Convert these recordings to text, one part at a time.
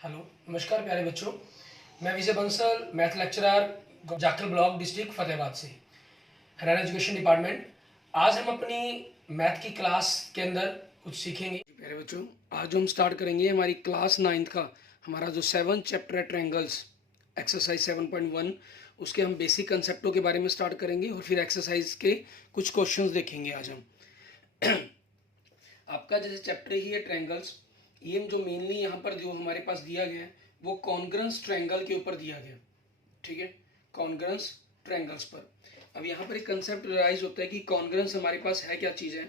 Hello, नमस्कार प्यारे बच्चों। मैं Vijay Bansal, math lecturer, Jakhal block, district Fatehabad से, हरियाणा एजुकेशन डिपार्टमेंट। आज हम अपनी मैथ की क्लास के अंदर कुछ सीखेंगे। प्यारे बच्चों, आज हम स्टार्ट करेंगे हमारी क्लास 9th का हमारा जो 7th चैप्टर है ट्रायंगल्स, एक्सरसाइज 7.1। उसके हम बेसिक कंसेप्टों के बारे में स्टार्ट करेंगे और फिर एक्सरसाइज के कुछ क्वेश्चंस देखेंगे आज हम। आपका जैसे चैप्टर ही है ट्रायंगल्स, ये जो मेनली यहाँ पर जो हमारे पास दिया गया है वो कॉन्ग्रेंस ट्रायंगल के ऊपर दिया गया, ठीक है, कॉन्ग्रेंस ट्रायंगल्स पर। अब यहाँ पर एक कंसेप्ट राइज होता है कि कॉन्ग्रेंस हमारे पास है क्या चीज़ है,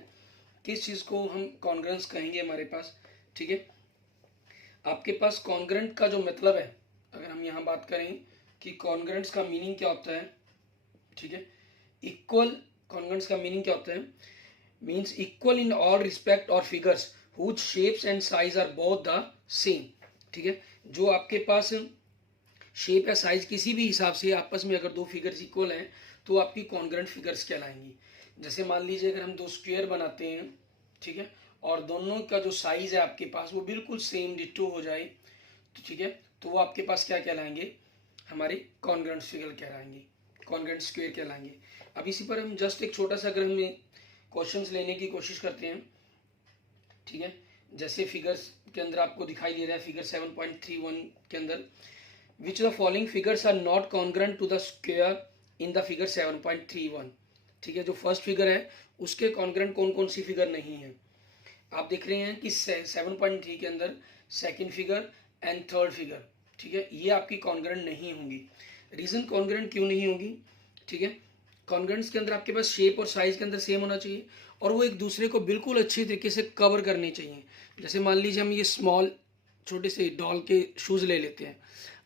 किस चीज़ को हम कॉन्ग्रेंस कहेंगे हमारे पास, ठीक है। आपके पास कॉन्ग्रेंट का जो मतलब है, अगर हम यहाँ बात करें कि कॉन्ग्रेंट्स का मीनिंग क्या होता है, ठीक है, इक्वल। कॉन्ग्रेंट्स का मीनिंग क्या होता है? means equal in all respect or figures whose shapes and size are both the same, ठीक है। जो आपके पास शेप या साइज किसी भी हिसाब से आपस में अगर दो फिगर्स इक्वल हैं तो आपकी कॉन्ग्रेंट फिगर्स कहलाएंगी। जैसे मान लीजिए अगर हम दो स्क्वायर बनाते हैं, ठीक है, और दोनों का जो साइज है आपके पास वो बिल्कुल सेम डिट्टो हो जाए, तो ठीक है, तो वो आपके पास क्या कहलाएंगे? हमारे कॉन्ग्रेंट फिगर कहलाएंगे, कॉन्ग्रेंट स्क्वायर कहलाएंगे। अब इसी पर हम जस्ट एक छोटा सा अगर हम क्वेश्चंस लेने की कोशिश करते हैं, ठीक है। जैसे फिगर्स के अंदर आपको दिखाई दे रहा है फिगर 7.31 के अंदर, which the following figures are not congruent to the square in the figure 7.31, ठीक है। जो फर्स्ट फिगर है उसके कॉन्ग्रेंट कौन कौन सी फिगर नहीं है? आप देख रहे हैं कि 7.3 के अंदर second figure and third figure, ठीक है, ये आपकी कॉन्ग्रेंट नहीं होंगी। रीजन कॉन्ग्रेंट क्यों नहीं होगी? ठीक है, कॉन्ग्रेंट्स के अंदर आपके पास शेप और साइज के अंदर सेम होना चाहिए और वो एक दूसरे को बिल्कुल अच्छी तरीके से कवर करने चाहिए। जैसे मान लीजिए हम ये स्मॉल छोटे से डॉल के शूज़ ले लेते हैं,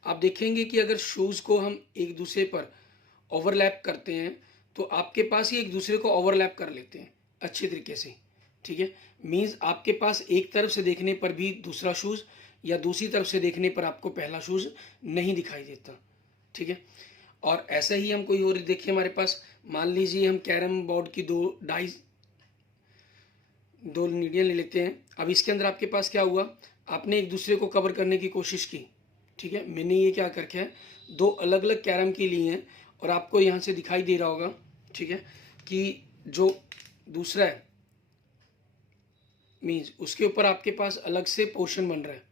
आप देखेंगे कि अगर शूज़ को हम एक दूसरे पर ओवरलैप करते हैं तो आपके पास ही एक दूसरे को ओवरलैप कर लेते हैं अच्छी तरीके से, ठीक है। मीन्स आपके पास एक तरफ से देखने पर भी दूसरा शूज़ या दूसरी तरफ से देखने पर आपको पहला शूज़ नहीं दिखाई देता, ठीक है। और ऐसा ही हम कोई और देखिए, हमारे पास मान लीजिए हम कैरम बोर्ड की दो नीडियाँ ले लेते हैं। अब इसके अंदर आपके पास क्या हुआ, आपने एक दूसरे को कवर करने की कोशिश की, ठीक है। मैंने ये क्या करके है, दो अलग अलग कैरम की ली हैं और आपको यहाँ से दिखाई दे रहा होगा, ठीक है, कि जो दूसरा है मीन्स उसके ऊपर आपके पास अलग से पोर्शन बन रहा है,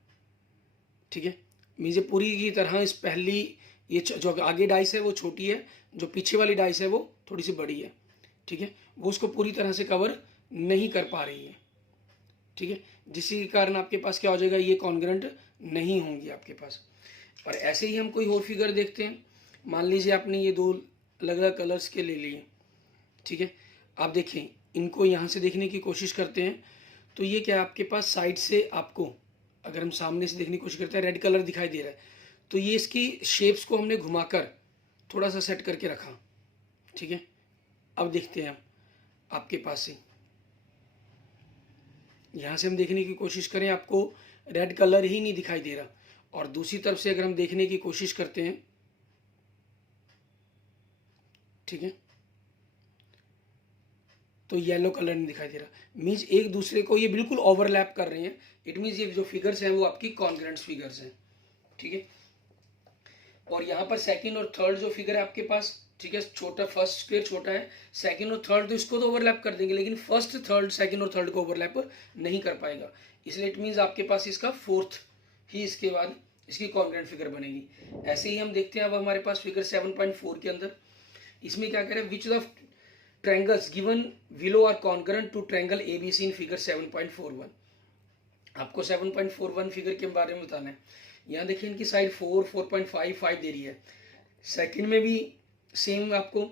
ठीक है। मीन्स ये पूरी की तरह इस पहली ये जो आगे डाइस है वो छोटी है, जो पीछे वाली डाइस है वो थोड़ी सी बड़ी है, ठीक है। वो उसको पूरी तरह से कवर नहीं कर पा रही है, ठीक है, जिसके कारण आपके पास क्या हो जाएगा, ये कॉन्ग्रेंट नहीं होंगी आपके पास। और ऐसे ही हम कोई और फिगर देखते हैं। मान लीजिए आपने ये दो अलग अलग कलर्स के ले लिए, ठीक है। आप देखें, इनको यहाँ से देखने की कोशिश करते हैं तो ये क्या आपके पास साइड से आपको अगर हम सामने से देखने की कोशिश करते हैं रेड कलर दिखाई दे रहा है, तो ये इसकी शेप्स को हमने घुमाकर थोड़ा सा सेट करके रखा, ठीक है। अब देखते हैं हम आपके पास से यहाँ से हम देखने की कोशिश करें, आपको रेड कलर ही नहीं दिखाई दे रहा, और दूसरी तरफ से अगर हम देखने की कोशिश करते हैं, ठीक है, तो येलो कलर नहीं दिखाई दे रहा। मीन्स एक दूसरे को ये बिल्कुल ओवरलैप कर रहे हैं। इट मीन्स ये जो फिगर्स हैं वो आपकी कॉन्ग्रेंट्स फिगर्स हैं, ठीक है। और यहाँ पर सेकंड और थर्ड जो फिगर है आपके पास, ठीक है, छोटा फर्स्ट स्क्वायर छोटा है, सेकंड और थर्ड तो इसको तो ओवरलैप कर देंगे, लेकिन फर्स्ट थर्ड सेकंड और थर्ड को ओवरलैप नहीं कर पाएगा, इसलिए इट मीन्स आपके पास इसका फोर्थ ही इसके बाद इसकी कॉन्ग्रेंट फिगर बनेगी। ऐसे ही हम देखते हैं अब हमारे पास फिगर 7.4 के अंदर, इसमें क्या कह रहे हैं, which of triangles given below are congruent to triangle ABC in figure 7.41। आपको 7.41 फिगर के बारे में बताना है। यहाँ देखिए इनकी साइड 4.55 दे रही है, सेकंड में भी सेम आपको,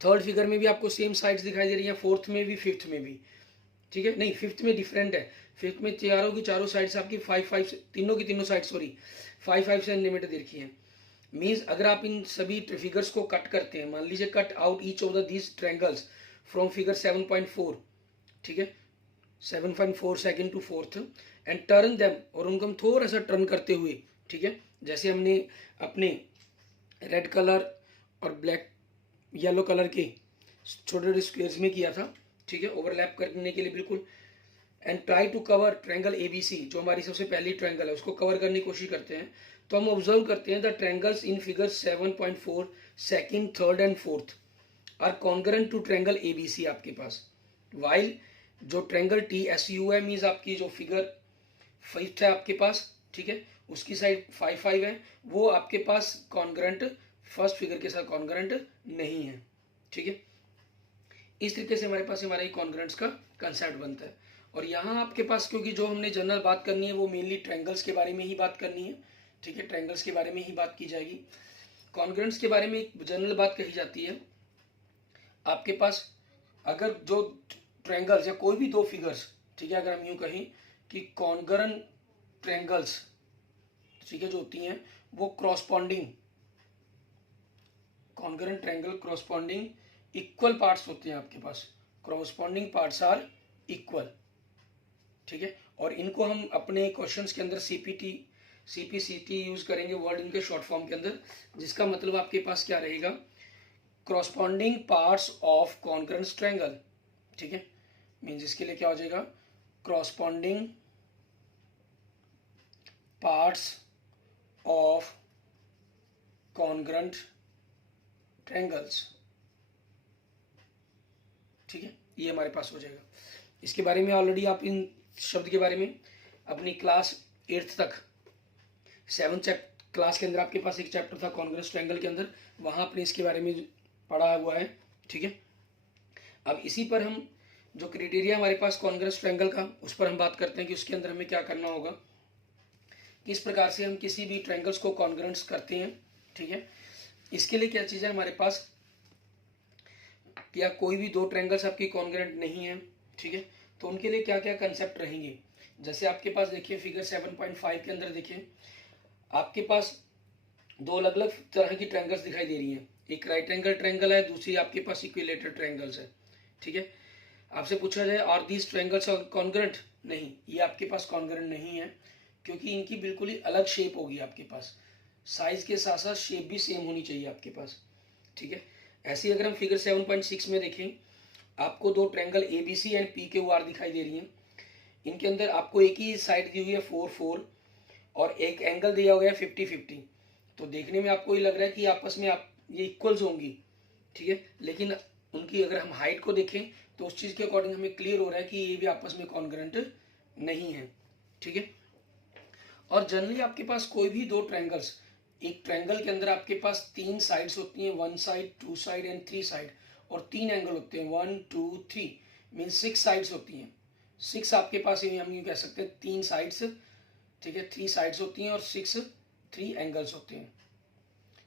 थर्ड फिगर में भी आपको सेम साइड्स दिखाई दे रही है, फोर्थ में भी फिफ्थ में भी, ठीक है। नहीं, फिफ्थ में डिफरेंट है, फिफ्थ में चारों की चारों साइड्स आपकी 5 तीनों की तीनों साइड सॉरी 5 सेंटीमीटर दे रखी है। मीन्स अगर आप इन सभी फिगर्स को कट करते हैं, मान लीजिए cut out each of the these triangles from figure 7.4, ठीक है, 7.4 second to fourth, and turn them, और उनको हम थोड़ा सा टर्न करते हुए, ठीक है, जैसे हमने अपने रेड कलर और ब्लैक येलो कलर के छोटे छोटे स्क्वेयर्स में किया था, ठीक है, ओवरलैप करने के लिए बिल्कुल। And try to cover triangle ABC, जो हमारी सबसे पहली ट्रायंगल है उसको कवर करने की कोशिश करते हैं, तो हम ऑब्जर्व करते हैं the triangles in figure 7.4 second, third and fourth are congruent to triangle ABC आपके पास, वाइल जो ट्रायंगल टी एस यू है मीन्स आपकी जो फिगर फिफ्थ है आपके पास, ठीक है, उसकी साइड 5 है, वो आपके पास कॉन्ग्रेंट फर्स्ट फिगर के साथ कॉन्ग्रेंट नहीं है, ठीक है। इस तरीके से हमारे पास हमारा कॉन्ग्रेंट्स का कंसेप्ट बनता है। और यहाँ आपके पास क्योंकि जो हमने जनरल बात करनी है वो मेनली ट्रायंगल्स के बारे में ही बात करनी है, ठीक है, ट्रायंगल्स के बारे में ही बात की जाएगी। कॉन्ग्रेंट्स के बारे में एक जनरल बात कही जाती है, आपके पास अगर जो ट्रायंगल्स या कोई भी दो फिगर्स, ठीक है, अगर हम यूं कहें कि कॉन्ग्रेंट ट्रायंगल्स, ठीक है, जो होती हैं वो corresponding, congruent triangle corresponding equal parts होते हैं आपके पास, कॉरस्पॉन्डिंग पार्ट्स आर इक्वल, ठीक है। और इनको हम अपने क्वेश्चंस के अंदर सीपीसीटी यूज करेंगे वर्ड इनके शॉर्ट फॉर्म के अंदर, जिसका मतलब आपके पास क्या रहेगा, corresponding parts of congruent triangle, ठीक है, मीन्स इसके लिए क्या हो जाएगा, corresponding parts of congruent triangles, ठीक है, ये हमारे पास हो जाएगा। इसके बारे में ऑलरेडी आप इन शब्द के बारे में अपनी क्लास 8th तक 7th क्लास के अंदर आपके पास एक चैप्टर था कॉन्ग्रेंट ट्रायंगल के अंदर, वहाँ आपने इसके बारे में पढ़ा हुआ है, ठीक है। अब इसी पर हम जो क्राइटेरिया हमारे पास कॉन्ग्रेंट ट्रायंगल का, उस पर हम बात करते हैं कि उसके अंदर हमें क्या करना होगा, किस प्रकार से हम किसी भी ट्रायंगल्स को कॉन्ग्रेंट्स करते हैं, ठीक है। इसके लिए क्या चीज़ है हमारे पास, या कोई भी दो ट्रायंगल्स आपकी कॉन्ग्रेंट नहीं है, ठीक है, तो उनके लिए क्या क्या कंसेप्ट रहेंगे। जैसे आपके पास देखिए फिगर 7.5 के अंदर देखिए आपके पास दो अलग अलग तरह की ट्रायंगल्स दिखाई दे रही हैं, एक राइट एंगल ट्रायंगल है, दूसरी आपके पास इक्विलेटरल ट्रायंगल्स है, ठीक है। आपसे पूछा जाए are these triangles are congruent, नहीं, ये आपके पास कॉन्ग्रेंट नहीं है, क्योंकि इनकी बिल्कुल ही अलग शेप होगी आपके पास, साइज के साथ साथ शेप भी सेम होनी चाहिए आपके पास, ठीक है। ऐसे ही अगर हम फिगर 7.6 में देखें, आपको दो ट्रायंगल ABC एंड PQR दिखाई दे रही हैं, इनके अंदर आपको एक ही साइड दी हुई है 4 और एक एंगल दिया हुआ है 50-50, तो देखने में आपको ये लग रहा है कि आपस में आप ये इक्वल्स होंगी, ठीक है, लेकिन उनकी अगर हम हाइट को देखें तो उस चीज़ के अकॉर्डिंग हमें क्लियर हो रहा है कि ये भी आपस में कॉन्ग्रेंट नहीं है, ठीक है। और जनरली आपके पास कोई भी दो ट्रायंगल्स, एक ट्रायंगल के अंदर आपके पास 3 साइड्स होती हैं, 1 साइड, 2 साइड एंड 3 साइड, और 3 एंगल होते हैं 1 2 3, मीन 6 साइड्स होती हैं, 6 आपके पास हम ये कह सकते हैं 3 साइड्स, ठीक है, 3 साइड्स होती हैं और 3 एंगल्स होते हैं,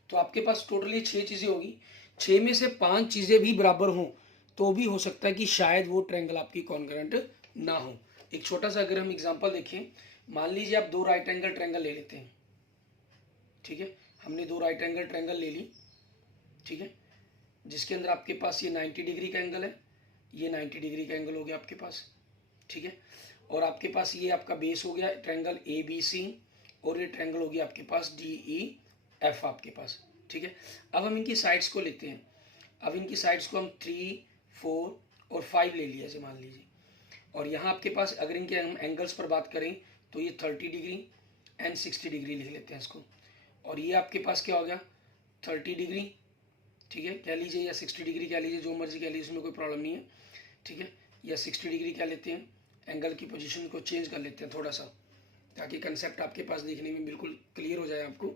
तो आपके पास टोटली 6 चीज़ें होगी, 6 में से 5 चीज़ें भी बराबर हों तो भी हो सकता है कि शायद वो ट्रायंगल आपकी कॉन्ग्रेंट ना हो। एक छोटा सा अगर हम एग्जांपल देखें, मान लीजिए आप दो राइट एंगल ट्रायंगल ले लेते हैं, ठीक है, हमने दो राइट एंगल ट्रायंगल ले ली, ठीक है, जिसके अंदर आपके पास ये 90 डिग्री का एंगल है, ये 90 डिग्री का एंगल हो गया आपके पास, ठीक है, और आपके पास ये आपका बेस हो गया ट्रायंगल ABC, और ये ट्रायंगल हो गया आपके पास DEF आपके पास, ठीक है। अब हम इनकी साइड्स को लेते हैं, अब इनकी साइड्स को हम 3 4 और 5 ले लिया मान लीजिए, और यहाँ आपके पास अगर इनके हम एंगल्स पर बात करें तो ये 30 डिग्री एंड 60 डिग्री लिख लेते हैं इसको, और ये आपके पास क्या हो गया 30 डिग्री, ठीक है, कह लीजिए, या 60 डिग्री कह लीजिए, जो मर्जी कह लीजिए, उसमें कोई प्रॉब्लम नहीं है, ठीक है, या 60 डिग्री कह लेते हैं, एंगल की पोजीशन को चेंज कर लेते हैं थोड़ा सा, ताकि कंसेप्ट आपके पास देखने में बिल्कुल क्लियर हो जाए आपको।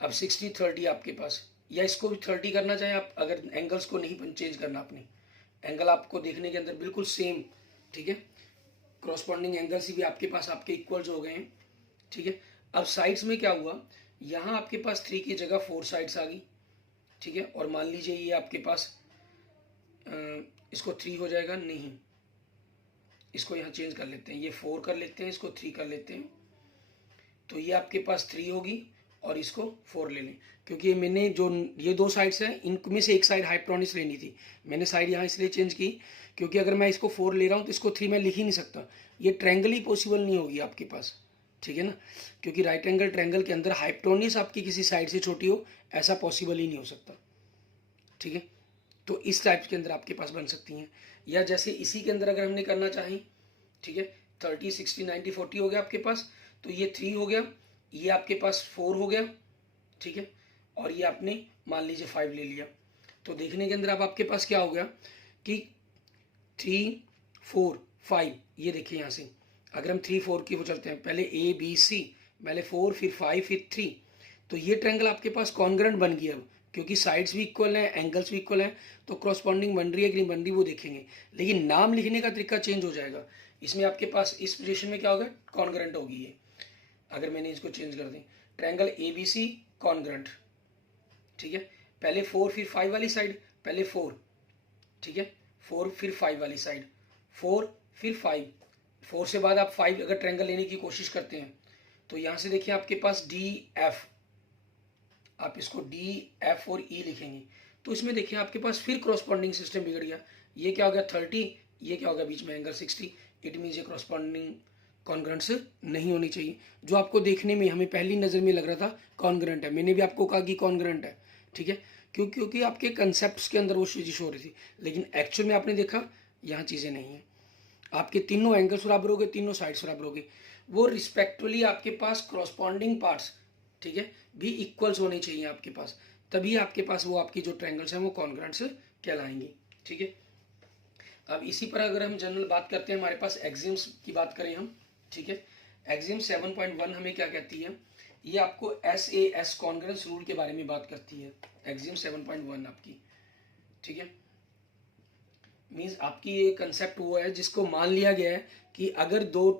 अब 60 30 आपके पास, या इसको भी 30 करना चाहें आप, अगर एंगल्स को नहीं चेंज करना, अपने एंगल आपको देखने के अंदर बिल्कुल सेम, ठीक है, क्रॉसपॉन्डिंग एंगल्स भी आपके पास आपके इक्वल्स हो गए हैं, ठीक है। अब साइड्स में क्या हुआ, यहाँ आपके पास 3 की जगह 4 साइड्स आ गई, ठीक है, और मान लीजिए ये आपके पास इसको 3 हो जाएगा, नहीं, इसको यहाँ चेंज कर लेते हैं, ये 4 कर लेते हैं, इसको 3 कर लेते हैं, तो ये आपके पास 3 होगी और इसको 4 ले लें, क्योंकि मैंने जो ये दो साइड्स हैं इनमें से एक साइड हाइपोटेन्यूज लेनी थी, मैंने साइड यहाँ इसलिए चेंज की क्योंकि अगर मैं इसको 4 ले रहा हूँ तो इसको 3 मैं लिख ही नहीं सकता, ये ट्रायंगल ही पॉसिबल नहीं होगी आपके पास, ठीक है ना, क्योंकि राइट एंगल ट्रायंगल के अंदर हाइपोटेन्यूज आपकी किसी साइड से छोटी हो, ऐसा पॉसिबल ही नहीं हो सकता, ठीक है। तो इस टाइप के अंदर आपके पास बन सकती हैं। या जैसे इसी के अंदर अगर हमने करना चाहें, ठीक है, 30 60 90 40 हो गया आपके पास, तो ये 3 हो गया, ये आपके पास 4 हो गया, ठीक है, और ये आपने मान लीजिए 5 ले लिया। तो देखने के अंदर अब आपके पास क्या हो गया कि 3 4 5, ये देखिए यहाँ से अगर हम 3 4 की वो चलते हैं, पहले ए बी सी, पहले 4 फिर 5 फिर 3, तो ये ट्रायंगल आपके पास कॉन्ग्रेंट बन गया अब, क्योंकि साइड्स भी इक्वल हैं, एंगल्स भी इक्वल हैं, तो क्रॉसपॉन्डिंग बन रही है कि नहीं बन रही वो देखेंगे। लेकिन नाम लिखने का तरीका चेंज हो जाएगा। इसमें आपके पास इस पोजीशन में क्या होगा, कॉन्ग्रेंट होगी ये। अगर मैंने इसको चेंज कर दी, triangle A B C congruent, ठीक है, पहले 4 फिर 5 वाली साइड, पहले 4, ठीक है, 4 फिर 5 वाली साइड, 4 फिर 5, 4 से बाद आप 5 अगर ट्रायंगल लेने की कोशिश करते हैं तो यहाँ से देखिए आपके पास डी एफ, आप इसको डी एफ और ई लिखेंगे, तो इसमें देखिए आपके पास फिर क्रॉसपॉन्डिंग सिस्टम बिगड़ गया। ये क्या हो गया 30, ये क्या हो गया बीच में एंगल 60, इट मीन्स ये क्रॉसपॉन्डिंग कॉन्ग्रेंट्स नहीं होनी चाहिए। जो आपको देखने में हमें पहली नज़र में लग रहा था कॉन्ग्रेंट है, मैंने भी आपको कहा कि कॉन्ग्रेंट है, ठीक है, क्योंकि आपके कंसेप्ट्स के अंदर वो चीज़ हो रही थी, लेकिन एक्चुअल में आपने देखा यहाँ चीज़ें नहीं हैं। आपके तीनों एंगल्स बराबर हो गए, तीनों साइड्स बराबर हो गए, वो रिस्पेक्टिवली आपके पास क्रॉसपॉन्डिंग पार्ट्स, ठीक है, भी इक्वल्स होने चाहिए आपके पास, तभी आपके पास वो आपकी जो ट्रायंगल्स हैं वो कॉन्ग्रेंट्स कहलाएंगे, ठीक है। अब इसी पर अगर हम जनरल बात करते हैं, हमारे पास एक्सिम्स की बात करें हम, ठीक है, एक्सिम 7.1 हमें क्या कहती है, ये आपको SAS कॉन्ग्रेंस रूल के बारे में बात करती है, एक्सिम 7.1 आपकी, ठीक है, मीन्स आपकी ये कंसेप्ट वो है जिसको मान लिया गया है कि अगर दो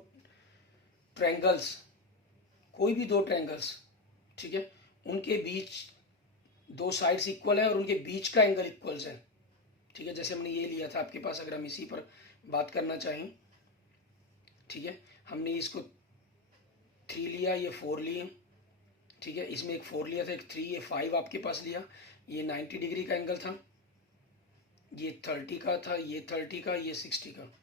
ट्रायंगल्स, कोई भी दो ट्रायंगल्स, ठीक है, उनके बीच दो साइड्स इक्वल है और उनके बीच का एंगल इक्वल्स है, ठीक है, जैसे हमने ये लिया था आपके पास, अगर हम इसी पर बात करना चाहें, ठीक है, हमने इसको 3 लिया, ये 4 लिए, ठीक है, इसमें एक 4 लिया था, एक 3, ये 5 आपके पास लिया, ये 90 डिग्री का एंगल था, ये 30 का था, ये 30 का, ये 60 का।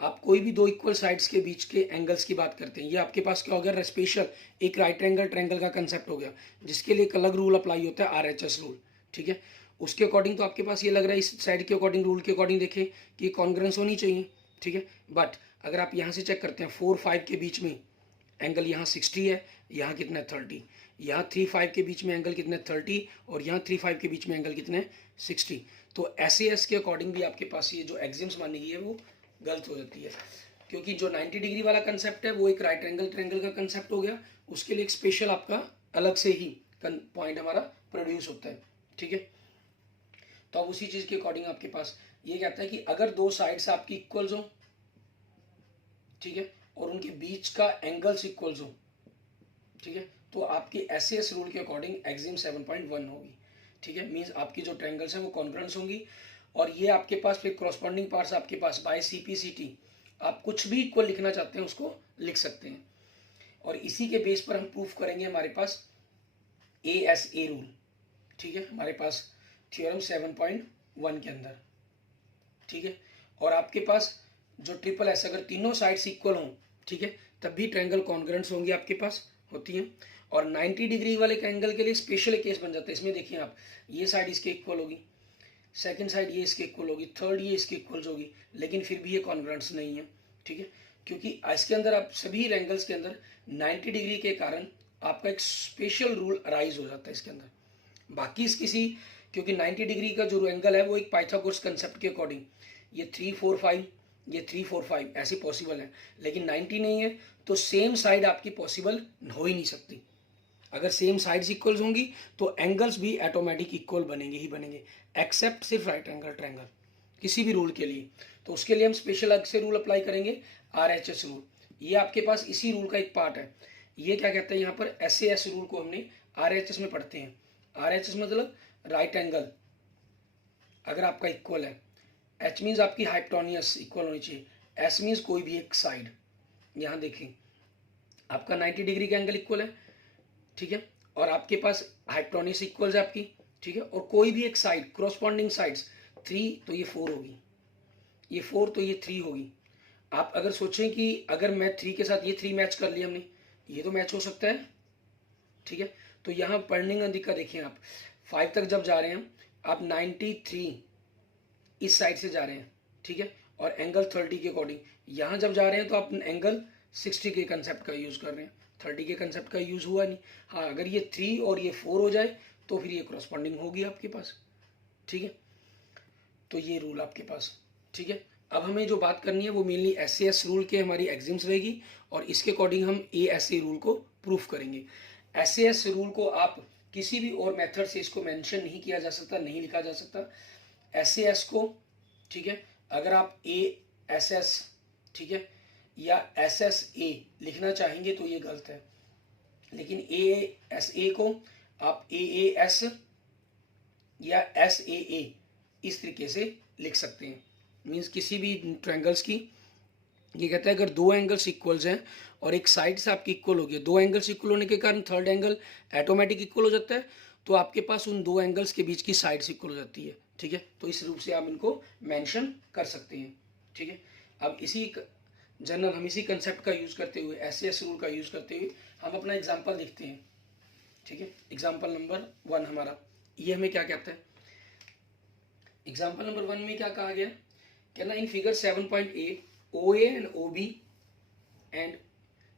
आप कोई भी दो इक्वल साइड्स के बीच के एंगल्स की बात करते हैं, ये आपके पास क्या हो गया, स्पेशल एक राइट एंगल ट्रायंगल का कंसेप्ट हो गया, जिसके लिए एक अलग रूल अप्लाई होता है, RHS रूल, ठीक है। उसके अकॉर्डिंग तो आपके पास ये लग रहा है, इस साइड के अकॉर्डिंग, रूल के अकॉर्डिंग देखें कि कॉन्ग्रेंस होनी चाहिए, ठीक है, बट अगर आप यहाँ से चेक करते हैं 4 5 के बीच में एंगल यहाँ 60 है, यहाँ कितना है 30, यहाँ 3 5 के बीच में एंगल कितना है 30, और यहाँ 3 5 के बीच में एंगल कितने 60, तो SAS के अकॉर्डिंग भी आपके पास ये जो एक्सिम्स मानी गई है वो गलत हो जाती है, क्योंकि जो 90 डिग्री वाला कंसेप्ट है वो एक राइट एंगल ट्रायंगल का कंसेप्ट हो गया, उसके लिए एक स्पेशल आपका अलग से ही पॉइंट हमारा प्रोड्यूस होता है, ठीक है। तो अब उसी चीज़ के अकॉर्डिंग आपके पास ये कहता है कि अगर दो साइड्स आपकी इक्वल्स हो, ठीक है, और उनके बीच का एंगल्स इक्वल्स हो, ठीक है, तो आपकी SAS रूल के अकॉर्डिंग एक्सिम 7.1 होगी, ठीक है, मीन्स आपकी जो ट्रायंगल्स हैं वो कॉन्ग्रेंट्स होंगी, और ये आपके पास फिर क्रॉसपॉन्डिंग पार्ट्स आपके पास बाय CP/CT, आप कुछ भी इक्वल लिखना चाहते हैं उसको लिख सकते हैं, और इसी के बेस पर हम प्रूफ करेंगे हमारे पास ASA रूल, ठीक है, हमारे पास थ्योरम 7.1 के अंदर, ठीक है। और आपके पास जो SSS अगर तीनों साइड्स इक्वल हों, ठीक है, तब भी ट्रायंगल कॉन्ग्रेंट्स होंगी आपके पास, होती हैं, और 90 डिग्री वाले एंगल के लिए स्पेशल केस बन जाता है। इसमें देखिए आप, ये साइड इसके इक्वल होगी, सेकंड साइड ये इसके इक्वल होगी, थर्ड ये इसके इक्वल होगी, लेकिन फिर भी ये कॉन्ग्रेंट्स नहीं है, ठीक है, क्योंकि इसके अंदर आप सभी एंगल्स के अंदर 90 डिग्री के कारण आपका एक स्पेशल रूल अराइज हो जाता है इसके अंदर। बाकी इस किसी, क्योंकि 90 डिग्री का जो एंगल है वो एक पाइथागोरस कंसेप्ट के अकॉर्डिंग ये 3 4 5, ये 3 4 5 ऐसे पॉसिबल है, लेकिन 90 नहीं है, तो सेम साइड आपकी पॉसिबल हो ही नहीं सकती। अगर सेम साइड्स इक्वल्स होंगी तो एंगल्स भी ऑटोमेटिक इक्वल बनेंगे ही बनेंगे, एक्सेप्ट सिर्फ राइट एंगल ट्रायंगल, किसी भी रूल के लिए। तो उसके लिए हम स्पेशल अलग से रूल अप्लाई करेंगे, RHS रूल, ये आपके पास इसी रूल का एक पार्ट है। ये क्या कहता है, यहाँ पर SAS रूल को हमने RHS में पढ़ते हैं। RHS मतलब राइट एंगल अगर आपका इक्वल है, H मीन्स आपकी हाइपोटेन्यूज इक्वल होनी चाहिए, S मीन्स कोई भी एक साइड, यहाँ देखें आपका 90 डिग्री का एंगल इक्वल है, ठीक है, और आपके पास हाइपोटेन्यूज इक्वल है आपकी, ठीक है, और कोई भी एक साइड क्रॉसपॉन्डिंग साइड्स 3, तो ये 4 होगी, ये 4 तो ये 3 होगी। आप अगर सोचें कि अगर मैं 3 के साथ ये 3 मैच कर लिया हमने, ये तो मैच हो सकता है, ठीक है, तो यहाँ पढ़ने का दिक्कत देखिए आप 5 तक जब जा रहे हैं आप 93 इस साइड से जा रहे हैं, ठीक है, और एंगल 30 के अकॉर्डिंग यहाँ जब जा रहे हैं तो आप एंगल 60 के कंसेप्ट का यूज़ कर रहे हैं, 30 के कंसेप्ट का यूज़ हुआ नहीं। हाँ, अगर ये 3 और ये 4 हो जाए तो फिर ये क्रॉसपॉन्डिंग होगी आपके पास, ठीक है। तो ये रूल आपके पास, ठीक है। अब हमें जो बात करनी है वो मेनली SAS रूल के हमारी एग्जाम्स रहेगी, और इसके अकॉर्डिंग हम ASA रूल को प्रूफ करेंगे। SAS रूल को आप किसी भी और मेथड से इसको मेंशन नहीं किया जा सकता, नहीं लिखा जा सकता। SAS को, ठीक है, अगर आप ASS, ठीक है, या SSA लिखना चाहेंगे तो ये गलत है, लेकिन ASA को आप AAS या SAA इस तरीके से लिख सकते हैं। मीन्स किसी भी ट्रायंगल्स की, ये कहता है अगर दो एंगल्स इक्वल्स हैं और एक साइड से आपकी इक्वल हो गया, दो एंगल्स इक्वल होने के कारण थर्ड एंगल ऑटोमेटिक इक्वल हो जाता है, तो आपके पास उन दो एंगल्स के बीच की साइड्स इक्वल हो जाती है, ठीक है। तो इस रूप से आप इनको मेंशन कर सकते हैं, ठीक है। अब हम इसी कंसेप्ट का यूज करते हुए, SAS रूल का यूज करते हुए हम अपना एग्जाम्पल देखते हैं, ठीक है। एग्जाम्पल नंबर 1 हमारा, ये हमें क्या कहता है, एग्जाम्पल नंबर 1 में क्या कहा गया, कहना in figure 7.8 OA and OB and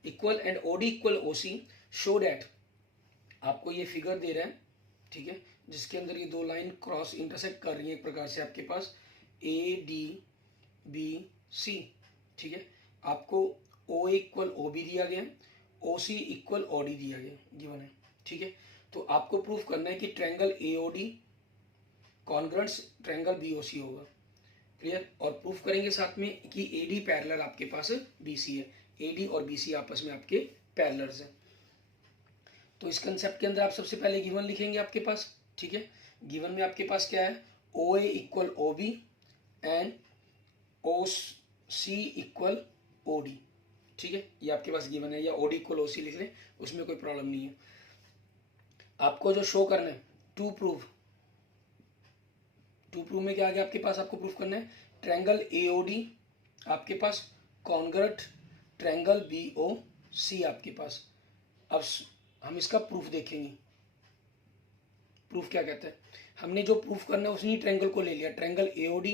equal and OD equal OC show that, आपको ये फिगर दे रहा है, ठीक है, जिसके अंदर ये दो लाइन क्रॉस इंटरसेक्ट कर रही है एक प्रकार से आपके पास ADBC, ठीक है। आपको OA इक्वल OB दिया गया, OC इक्वल OD दिया गया, गिवन है, ठीक है। तो आपको प्रूफ करना है कि triangle AOD congruent triangle BOC होगा, क्लियर। और प्रूफ करेंगे साथ में कि AD पैरेलल आपके पास BC है, AD और BC आपस में आपके पैरेलल्स हैं। तो इस कंसेप्ट के अंदर आप सबसे पहले गिवन लिखेंगे आपके पास, ठीक है। गिवन में आपके पास क्या है, OA equal OB and OC equal OD, ठीक है, ये आपके पास गिवन है, या OD इक्वल OC लिख लें, उसमें कोई प्रॉब्लम नहीं है। आपको जो शो करना है टू प्रूव में क्या आ गया आपके पास, आपको प्रूफ करना है ट्रायंगल AOD आपके पास कॉन्ग्रुएंट ट्रायंगल BOC आपके पास। अब हम इसका प्रूफ देखेंगे, प्रूफ क्या कहता है। हमने जो प्रूफ करना है उसने ट्रायंगल को ले लिया, triangle AOD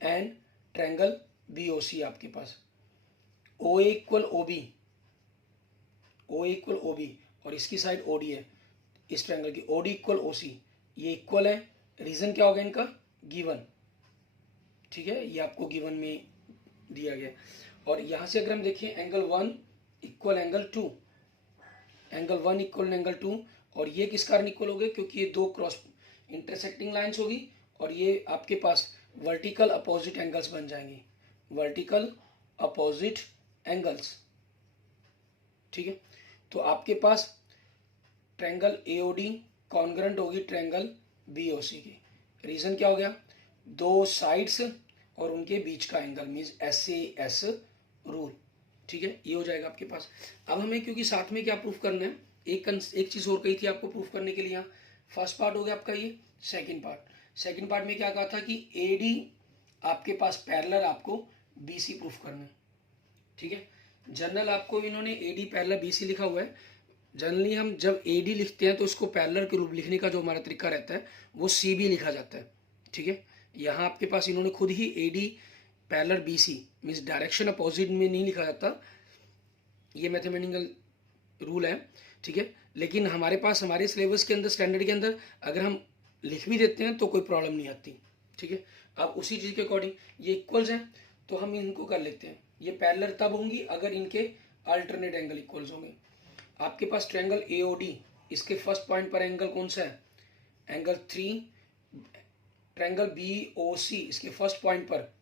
and triangle BOC आपके पास, OA इक्वल OB और इसकी साइड OD है, इस ट्रायंगल की OD इक्वल OC, ये इक्वल है, रीजन क्या होगा इनका, गिवन, ठीक है, ये आपको गिवन में दिया गया। और यहां से अगर हम देखें angle 1 equal angle 2, angle 1 equal angle 2, और ये किस कारण इक्वल हो गए, क्योंकि ये दो क्रॉस इंटरसेक्टिंग लाइंस होगी और ये आपके पास वर्टिकल अपोजिट एंगल्स बन जाएंगे, वर्टिकल अपोजिट एंगल्स, ठीक है। तो आपके पास ट्रायंगल AOD कॉन्ग्रुएंट होगी ट्रायंगल BOC की, रीजन क्या हो गया, दो साइड्स और उनके बीच का एंगल, मींस SAS रूल, ठीक है, ये हो जाएगा आपके पास। अब हमें क्योंकि साथ में क्या प्रूफ करना है, एक चीज और कही थी आपको प्रूफ करने के लिए, यहाँ फर्स्ट पार्ट हो गया आपका, ये सेकंड पार्ट में क्या कहा था कि AD आपके पास पैरेलल आपको BC प्रूफ करना है, ठीक है। जनरल आपको इन्होंने AD पैरेलल BC लिखा हुआ है, जनरली हम जब AD लिखते हैं तो उसको पैरेलल के रूप लिखने का जो हमारा तरीका रहता है वो CB लिखा जाता है, ठीक है। यहाँ आपके पास इन्होंने खुद ही AD parallel BC means direction opposite में नहीं लिखा जाता, ये मैथमेटिकल रूल है, ठीक है। लेकिन हमारे पास हमारे सिलेबस के अंदर, स्टैंडर्ड के अंदर अगर हम लिख भी देते हैं तो कोई प्रॉब्लम नहीं आती, ठीक है। अब उसी चीज़ के अकॉर्डिंग ये इक्वल्स हैं तो हम इनको कर लेते हैं, ये पैरेलल तब होंगी अगर इनके अल्टरनेट एंगल इक्वल्स होंगे। आपके पास ट्रायंगल AOD, इसके फर्स्ट पॉइंट पर एंगल कौन सा है, एंगल 3, ट्रायंगल BOC इसके फर्स्ट पॉइंट पर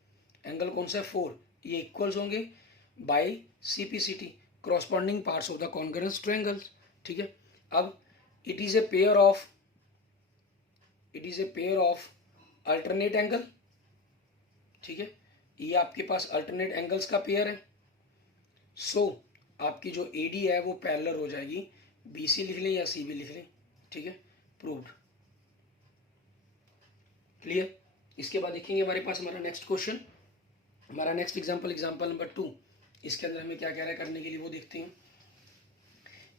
एंगल कौन सा है, 4, ये इक्वल्स होंगे bye CPCT, corresponding parts of the congruent triangles, ठीक है। अब it is a pair of alternate angle, ठीक है, ये आपके पास अल्टरनेट एंगल्स का पेयर है। सो आपकी जो AD है वो पैरेलल हो जाएगी, BC लिख लें या CB लिख लें, ठीक है, प्रूव्ड, क्लियर। इसके बाद देखेंगे हमारे पास हमारा नेक्स्ट क्वेश्चन, हमारा नेक्स्ट एग्जांपल नंबर 2, इसके अंदर हमें क्या कह रहा है करने के लिए वो देखते हैं।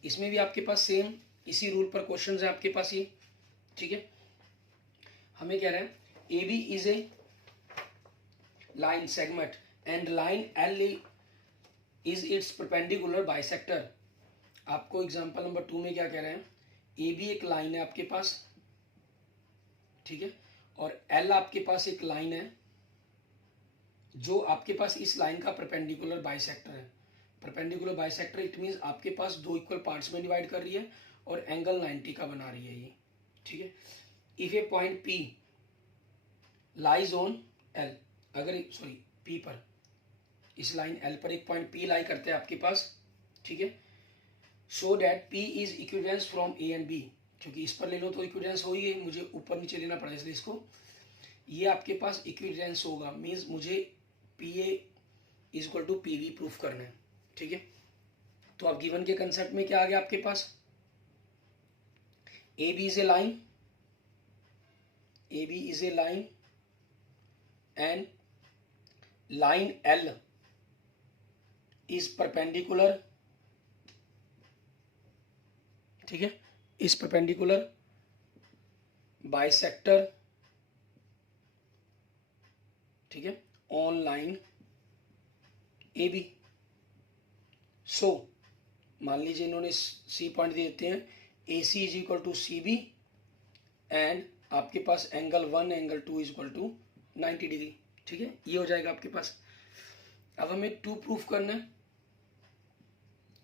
इसमें भी आपके पास सेम इसी रूल पर क्वेश्चन है आपके पास ये, ठीक है। हमें कह रहे हैं A B is a line segment and line L is its perpendicular bisector. आपको एग्जांपल नंबर 2 में क्या कह रहे हैं, ए बी एक लाइन है आपके पास, ठीक है, और एल आपके पास एक लाइन है जो आपके पास इस लाइन का परपेंडिकुलर बाइसेक्टर है। परपेंडिकुलर बाइसेक्टर इट मींस आपके पास दो इक्वल पार्ट्स में डिवाइड कर रही है और एंगल 90 का बना रही है ये, ठीक है। If A point P lies on L, अगर सॉरी पी पर, इस लाइन एल पर एक पॉइंट पी लाई करते हैं आपके पास, ठीक है, so that P is equivalence from A and B, क्योंकि इस पर ले लो तो इक्विवेलेंस हो ही है, मुझे ऊपर नीचे लेना पड़ेगा इसलिए इसको, ये आपके पास इक्विवेलेंस होगा, मींस मुझे P A is equal to P B proof करना है, ठीक है। तो अब गिवन के कंसेप्ट में क्या आ गया आपके पास, A B is a line, A B is a line and line L is perpendicular, ठीक है, इज परपेंडिकुलर बाइसेक्टर, ठीक है, on line A B. So मान लीजिए इन्होंने सी पॉइंट दे देते हैं, A C is equal to C B and आपके पास angle 1 angle 2 is equal to 90 degree, ठीक है, ये हो जाएगा आपके पास। अब हमें 2 प्रूफ करना है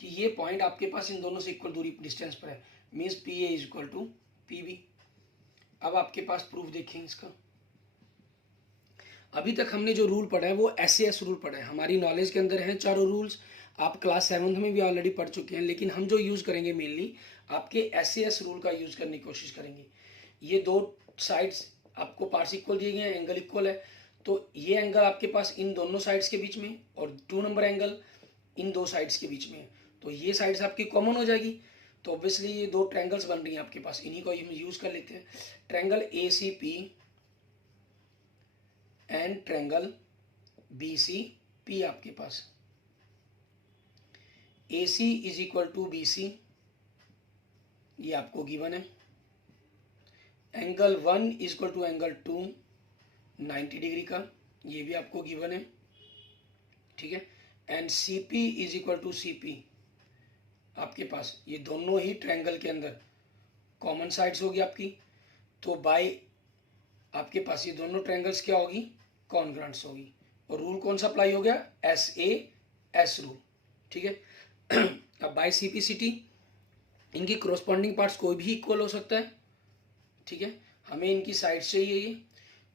कि ये पॉइंट आपके पास इन दोनों से इक्वल दूरी डिस्टेंस पर है, means P A is equal to P B. अब आपके पास प्रूफ देखें इसका। अभी तक हमने जो रूल पढ़ा है वो एस रूल पढ़ा है, हमारी नॉलेज के अंदर हैं चारों रूल्स, आप क्लास 7th में भी ऑलरेडी पढ़ चुके हैं, लेकिन हम जो यूज़ करेंगे मेनली आपके एस रूल का यूज़ करने की कोशिश करेंगे। ये दो साइड्स आपको पार्ट्स इक्वल दिए गए हैं, एंगल इक्वल है, तो ये एंगल आपके पास इन दोनों साइड्स के बीच में और 2 नंबर एंगल इन दो साइड्स के बीच में है, तो ये साइड्स आपकी कॉमन हो जाएगी। तो ऑब्वियसली ये दो ट्रायंगल्स बन रही हैं आपके पास, इन्हीं को यूज़ कर लेते हैं। Triangle A C P and triangle B C P आपके पास, A C is equal to B C, ये आपको गिवन है। Angle 1 is equal to angle 2 90 degree का, ये भी आपको गिवन है, ठीक है। And C P is equal to C P, आपके पास ये दोनों ही ट्रायंगल के अंदर कॉमन साइड्स होगी आपकी, तो बाय आपके पास ये दोनों ट्रायंगल्स क्या होगी, कॉन्ग्रुएंट्स होगी। और रूल कौन सा अप्लाई हो गया, एस ए एस रूल, ठीक है। अब by C P C T इनकी कोरोस्पॉन्डिंग पार्ट्स कोई भी इक्वल हो सकता है, ठीक है, हमें इनकी साइड चाहिए ये,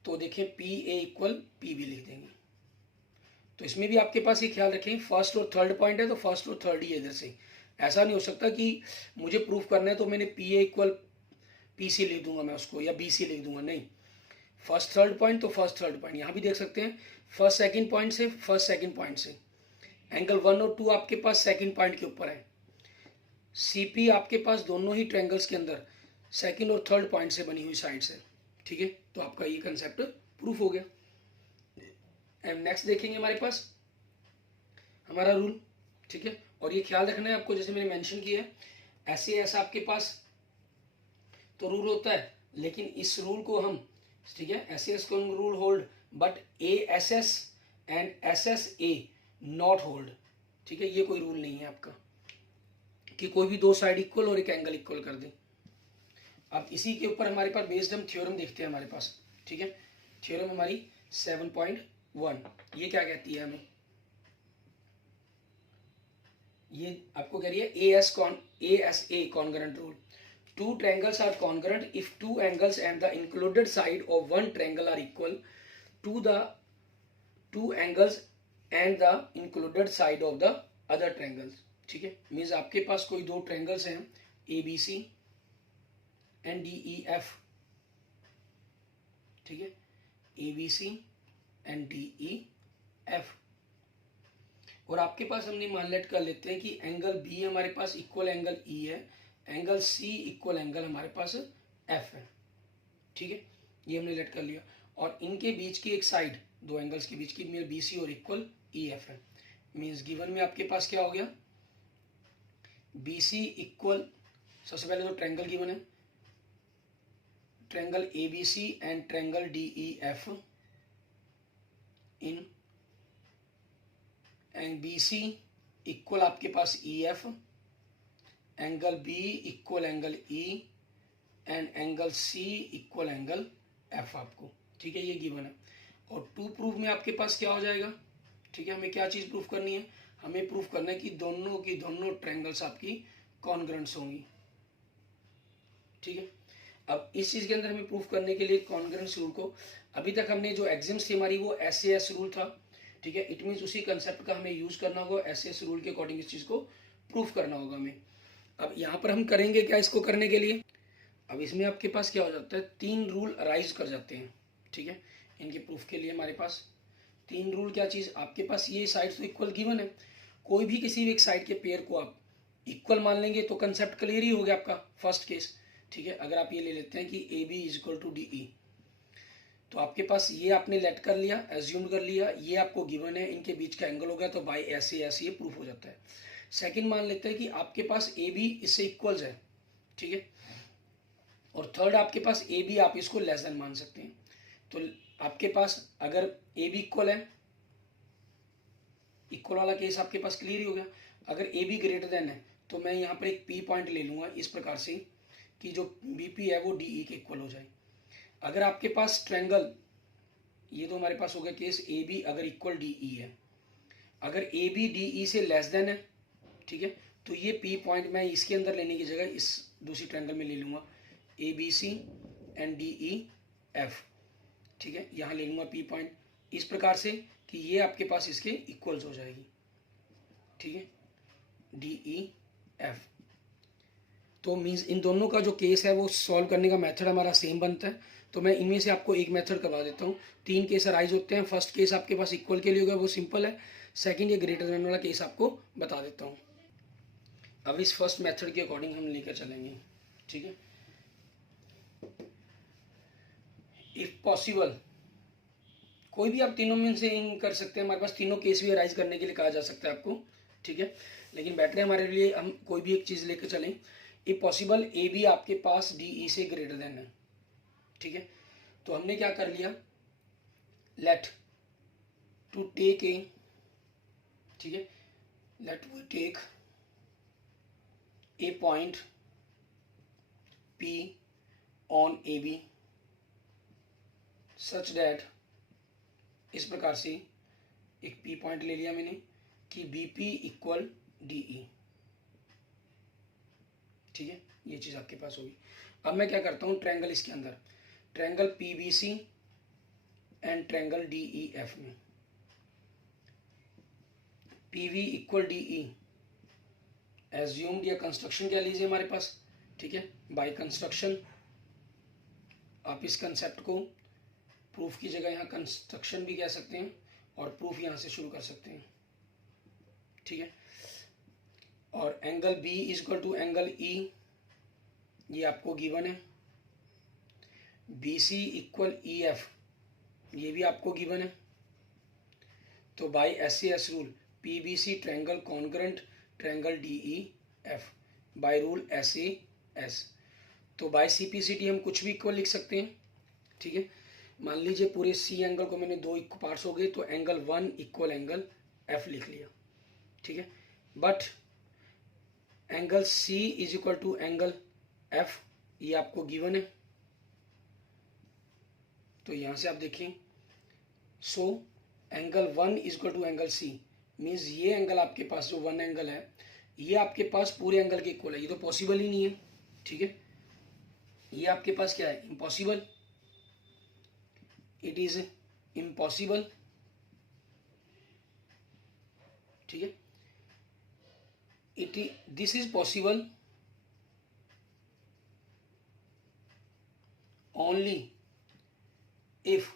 तो देखें P A equal P B लिख देंगे। तो इसमें भी आपके पास ये ख्याल रखें, फर्स्ट और थर्ड पॉइंट है तो फर्स्ट और थर्ड ही इधर से, ऐसा नहीं हो सकता कि मुझे प्रूफ करना है तो मैंने P A equal P C लिख दूंगा मैं उसको, या बी सी लिख दूंगा, नहीं, फर्स्ट थर्ड पॉइंट तो फर्स्ट थर्ड पॉइंट, यहाँ भी देख सकते हैं फर्स्ट सेकंड पॉइंट से फर्स्ट सेकंड पॉइंट से, एंगल 1 और 2 आपके पास सेकंड पॉइंट के ऊपर है, सीपी आपके पास दोनों ही ट्रायंगल्स के अंदर सेकंड और थर्ड पॉइंट से बनी हुई साइड्स है, ठीक है। तो आपका ये कंसेप्ट प्रूफ हो गया। एंड नेक्स्ट देखेंगे हमारे पास हमारा रूल, ठीक है, और ये ख्याल रखना है आपको, जैसे मैंने मेंशन किया है ऐसे ऐसा आपके पास तो रूल होता है, लेकिन इस रूल को हम, ठीक है, एस एस को rule hold, but A S S and S S A not hold, ठीक है, ये कोई रूल नहीं है आपका कि कोई भी दो साइड इक्वल और एक एंगल इक्वल कर दें। अब इसी के ऊपर हमारे पास बेस्ड हम थ्योरम देखते हैं हमारे पास, ठीक है। थ्योरम हमारी 7.1 ये क्या कहती है हमें, ये आपको कह रही है A S A congruent rule, two triangles are congruent if two angles and the included side of one triangle are equal to the two angles and the included side of the other triangles, ठीक है। Means आपके पास कोई दो triangles हैं A B C and D E F, ठीक है, A B C and D E F, और आपके पास हमने मान लेट कर लेते हैं कि एंगल बी हमारे पास इक्वल एंगल ई है, एंगल सी इक्वल एंगल हमारे पास एफ है, ठीक है, ये हमने लेट कर लिया, और इनके बीच की एक साइड, दो एंगल्स के बीच की मेरे बी सी और इक्वल ई एफ है, मीन्स गिवन में आपके पास क्या हो गया, बी सी इक्वल, सबसे पहले तो ट्रायंगल गिवन है, triangle ABC and triangle DEF in and BC equal आपके पास EF, angle B equal angle E and angle C equal angle F आपको, ठीक है, ये गिवन है। और टू प्रूफ में आपके पास क्या हो जाएगा, ठीक है, हमें क्या चीज प्रूफ करनी है, हमें प्रूफ करना है कि दोनों की दोनों ट्रायंगल्स आपकी कॉन्ग्रुएंट्स होंगी, ठीक है। अब इस चीज के अंदर हमें प्रूफ करने के लिए कॉन्ग्रुएंस रूल को, अभी तक हमने जो एग्जाम्स थी हमारी वो SAS रूल था, ठीक है, इट मीन्स उसी कंसेप्ट का हमें यूज करना होगा, SAS रूल के अकॉर्डिंग इस चीज को प्रूफ करना होगा हमें। अब यहाँ पर हम करेंगे क्या इसको करने के लिए, अब इसमें आपके पास क्या हो जाता है, 3 रूल अराइज कर जाते हैं, ठीक है, इनके प्रूफ के लिए हमारे पास 3 रूल, क्या चीज, आपके पास ये साइड तो इक्वल गिवन है, कोई भी किसी भी एक साइड के पेयर को आप इक्वल मान लेंगे तो कंसेप्ट क्लियर ही हो गया आपका फर्स्ट केस, ठीक है। अगर आप ये ले लेते हैं कि AB is equal to DE, तो आपके पास ये आपने लेट कर लिया, एज्यूम कर लिया, ये आपको गिवन है, इनके बीच का एंगल हो गया, तो बाई ऐसे ऐसे ये प्रूफ हो जाता है। सेकंड मान लेते हैं कि आपके पास AB इससे इक्वल्स है, ठीक है, और थर्ड आपके पास AB आप इसको लेस देन मान सकते हैं, तो आपके पास अगर AB इक्वल है, इक्वल वाला केस आपके पास क्लियर ही हो गया। अगर AB ग्रेटर देन है तो मैं यहाँ पर एक P पॉइंट ले लूंगा इस प्रकार से कि जो BP है वो DE के इक्वल हो जाए। अगर आपके पास ट्रायंगल, ये तो हमारे पास हो गया केस AB अगर इक्वल DE है, अगर AB DE से लेस देन है, ठीक है, तो ये P पॉइंट मैं इसके अंदर लेने की जगह इस दूसरी ट्रायंगल में ले लूंगा ABC एंड DEF, ठीक है, यहाँ ले लूंगा P पॉइंट इस प्रकार से कि ये आपके पास इसके इक्वल्स हो जाएगी, ठीक है, DEF। तो मीन्स इन दोनों का जो केस है वो सॉल्व करने का मेथड हमारा सेम बनता है, तो मैं इनमें से आपको एक मेथड करवा देता हूँ। 3 केस अराइज होते हैं, फर्स्ट केस आपके पास इक्वल के लिए होगा, वो सिंपल है, सेकंड ये ग्रेटर देन वाला केस आपको बता देता हूँ। अब इस फर्स्ट मेथड के अकॉर्डिंग हम लेकर चलेंगे, ठीक है। इफ पॉसिबल, कोई भी आप तीनों में से इन कर सकते हैं, हमारे पास तीनों केस भी अराइज करने के लिए कहा जा सकता है आपको, ठीक है, लेकिन बेटर है हमारे लिए हम कोई भी एक चीज लेकर चलें। इफ पॉसिबल AB आपके पास DE से ग्रेटर देन है, ठीक है, तो हमने क्या कर लिया, लेट टू टेक ए, ठीक है, let we take a point P on AB such that, इस प्रकार से एक P पॉइंट ले लिया मैंने कि BP इक्वल DE, ठीक है, ये चीज आपके पास होगी। अब मैं क्या करता हूं, ट्रायंगल इसके अंदर, triangle PBC and triangle DEF में PV इक्वल DE एज्यूम्ड या कंस्ट्रक्शन क्या लीजिए हमारे पास, ठीक है, बाय कंस्ट्रक्शन आप इस कंसेप्ट को प्रूफ की जगह यहाँ कंस्ट्रक्शन भी कह सकते हैं और प्रूफ यहाँ से शुरू कर सकते हैं, ठीक है। और angle B is equal to angle E, ये आपको गिवन है, BC इक्वल EF, ये भी आपको गिवन है, तो by SAS rule PBC triangle congruent triangle DEF by rule SAS, तो बाय CPCT हम कुछ भी इक्वल लिख सकते हैं, ठीक है। मान लीजिए पूरे C एंगल को मैंने 2 पार्ट्स हो गए, तो एंगल 1 इक्वल एंगल F लिख लिया, ठीक है, but angle C is equal to angle F ये आपको गिवन है, तो यहां से आप देखें, so angle 1 is equal to angle C means ये एंगल आपके पास जो 1 एंगल है ये आपके पास पूरे एंगल के इक्वल है, ये तो पॉसिबल ही नहीं है, ठीक है, ये आपके पास क्या है, इम्पॉसिबल, इट इज इम्पॉसिबल, ठीक है, this is possible only if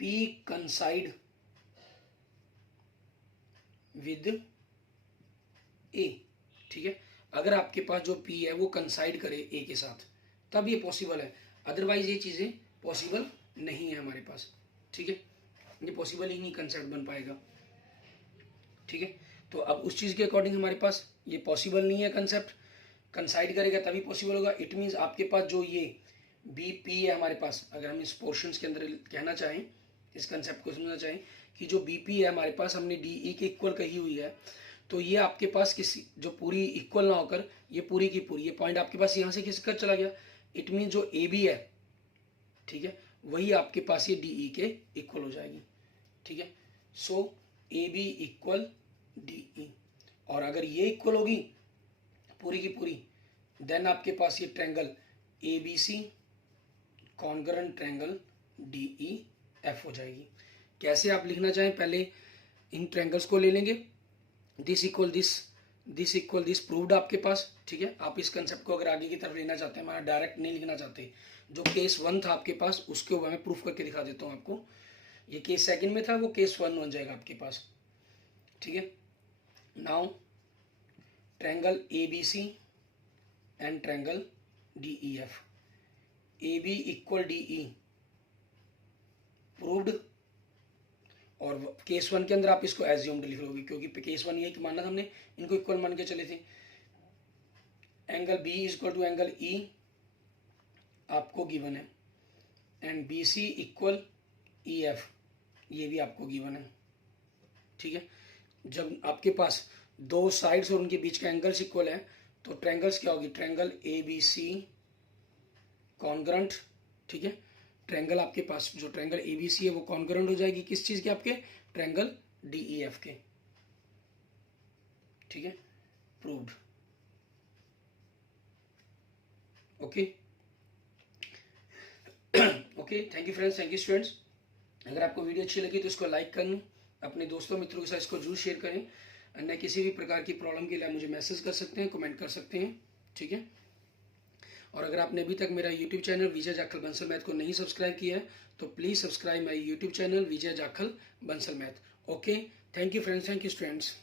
P coincide with A, ठीक है, अगर आपके पास जो P है वो कंसाइड करे A के साथ तब ये पॉसिबल है, अदरवाइज ये चीजें पॉसिबल नहीं है हमारे पास, ठीक है, ये पॉसिबल ही नहीं कंसेप्ट बन पाएगा, ठीक है। तो अब उस चीज के अकॉर्डिंग हमारे पास ये पॉसिबल नहीं है, कंसेप्ट कंसाइड करेगा तभी पॉसिबल होगा, इट मीन्स आपके पास जो ये बी पी है हमारे पास, अगर हम इस पोर्शंस के अंदर कहना चाहें, इस कंसेप्ट को समझना चाहें कि जो बी पी है हमारे पास हमने डी ई के इक्वल कही हुई है, तो ये आपके पास किसी जो पूरी इक्वल ना होकर ये पूरी की पूरी, ये पॉइंट आपके पास यहाँ से किसका चला गया, इट मीन जो ए बी है, ठीक है, वही आपके पास ये डी ई के इक्वल हो जाएगी, ठीक है। So A B equal D E, और अगर ये इक्वल होगी पूरी की पूरी, देन आपके पास ये triangle A B C congruent triangle D E F हो जाएगी। कैसे आप लिखना चाहें, पहले इन ट्रायंगल्स को ले लेंगे, this equal this, this equal this, proved आपके पास, ठीक है। आप इस कंसेप्ट को अगर आगे की तरफ लेना चाहते हैं, हमारा डायरेक्ट नहीं लिखना चाहते, जो केस 1 था आपके पास उसके ऊपर मैं प्रूफ करके दिखा देता हूँ आपको। ये केस 2 में था, वो केस 1 बन जाएगा आपके पास, ठीक है। Now triangle A B C and triangle D E F, A B equal D E proved, और केस 1 के अंदर आप इसको एज्यूम्ड लिख लोगे, क्योंकि केस 1 ये मानना था हमने, इनको इक्वल मान के चले थे। Angle B is equal to angle E आपको गिवन है, and B C equal E F, ये भी आपको गिवन है, ठीक है। जब आपके पास दो साइड्स और उनके बीच का एंगल्स इक्वल है, तो ट्रायंगल्स क्या होगी, triangle A B C congruent, ठीक है। ट्रायंगल आपके पास जो ट्रायंगल ए बी सी है वो कॉन्ग्रुएंट हो जाएगी किस चीज के, आपके ट्रायंगल डी ई एफ के, ठीक है, proved. Okay okay, thank you friends, thank you students. अगर आपको वीडियो अच्छी लगी तो इसको लाइक करें, अपने दोस्तों मित्रों के साथ इसको जरूर शेयर करें। अन्य किसी भी प्रकार की प्रॉब्लम के लिए आप मुझे मैसेज कर सकते हैं, कमेंट कर सकते हैं, ठीक है। और अगर आपने अभी तक मेरा यूट्यूब चैनल विजय जाखल बंसल मैथ को नहीं सब्सक्राइब किया है, तो please subscribe my YouTube channel Vijay Jakhal Bansal math. Okay, thank you friends, thank you students.